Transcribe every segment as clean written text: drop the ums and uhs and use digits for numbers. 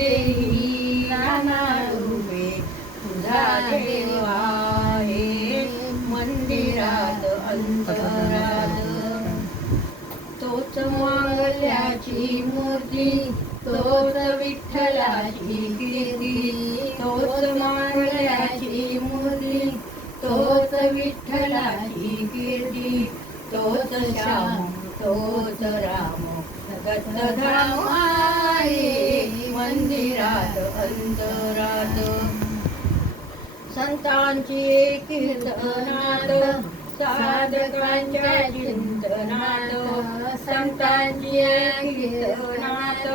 देही नाना रूपे तुझा देव आहे मंदिरात अंतरात. तोच मांगल्याची मूर्ती तोच विठ्ठलाची कीर्ती. तोच मांगल्याची मूर्ती तोच विठ्ठलाची कीर्ती. तोच श्याम तोच राम दत्तधाम आहे मंदिरात अंतरात. संतांची कीर्तनात साधकांच्या चिंतनात. संतांची कीर्तनात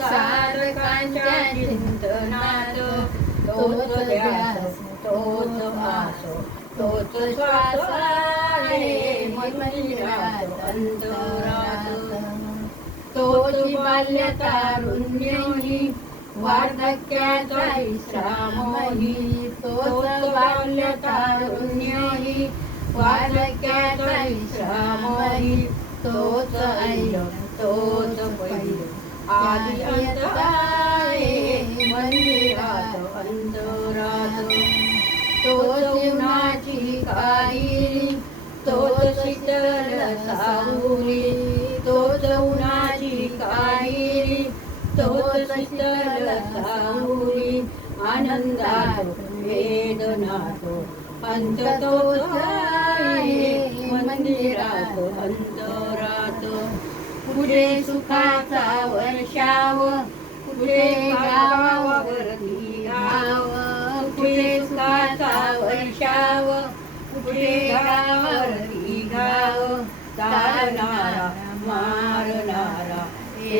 साधकांच्या चिंतनात. तोच ध्यास तोच वास तोच श्वास आहे मंदिरात अंतरात. तोच बाल्य तारुण्यही वार्धक्याचा विश्रामही. तोच बाल्य तारुण्यही वार्धक्याचा विश्रामही. तोच ऐल तोच पैल आदि अंत आहे मंदिरात अंतरात. तोच उन्हाची काहिली तोच शीतल सावली. तोच उन्हाची काहिली तोच शीतल सावली. आनंदात वेदनात अंत तोच आहे मंदिरात अंतरात. पुढे सुखाचा वर्षाव पुढे गावावरती गाव. पुढे सुखाचा वर्षाव पुढे गावावरती गाव. तारणारा मारणारा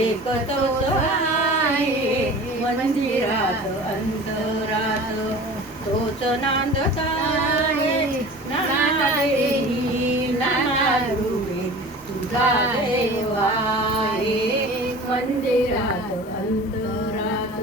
एक तोच आहे मंदिरात अंतरात. तोच नांदता आहे नाना देही नाना रूपे तुझा देव आहे मंदिरात अंतरात.